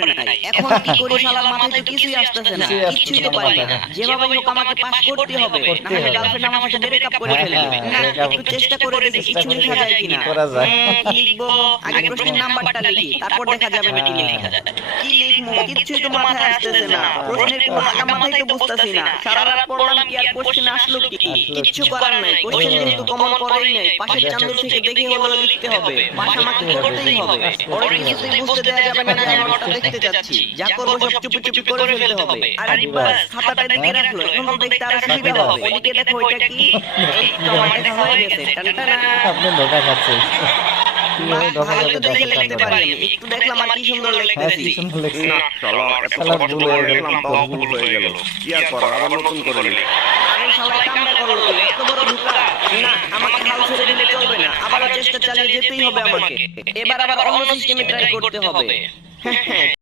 করে নাই। এখন কি করি, শালার মাথায় তো কিছুই আসতেছে না, কিছুই তো পারি না। যেভাবে হোক আমাকে পাস করতে হবে, না হলে গার্লফ্রেন্ড আমার সাথে ব্রেকআপ করে ফেলবে। না, একটু চেষ্টা করে দেখি কিছু লেখা যায় কিনা। কি লিখবো? আগে প্রশ্নের নাম্বারটা লিখি, তারপর দেখা যাবে বেটি লেখা যায়। কি লিখবো কিছুই তো মাথায় আসতেছে না। প্রশ্নের কোনো আগা মাথায় তো বুঝতেছি না। সারা রাত পড়লাম কি আর কোশ্চেন আসলো কি? কিচ্ছু করার নাই। কোশ্চেন যেহেতু কমন পড়েই নাই, পাশের চান্দু থেকে দেখে হলো লিখতে হবে। পাশ আমাকে করতেই হবে। পরে কিছুই বুঝতে দেয়া যাবে না যে আমি ওটা দেখতে যাচ্ছি। যা করবো সব চুপি চুপি করে ফেলতে হবে। আরে বাস, খাতাটা দিকে রাখলো, এখন তো দেখতে আরো সুবিধা হবে। ওদিকে দেখো ওইটা কি? এই তো আমার দেখা হয়ে গেছে। টানটানা। আপনি ধোকা খাচ্ছেন। বাহ, ভালো তো দেখে লিখতে পারি আমি। একটু দেখলাম আর কি সুন্দর লিখতেছি। না শালা, এত কষ্ট করে দেখলাম তাও ভুল হয়ে গেল। কি আর করার, আবার নতুন করে লিখ। আরে শালা, কামড়া করলো তো, এত বড় ধোঁকা। না, আমাকে হাল ছেড়ে দিলে চলবে না, আবারও চেষ্টা চালিয়ে যেতেই হবে আমাকে। এবার আবার অন্য সিস্টেমে ট্রাই করতে হবে। হ্যাঁ,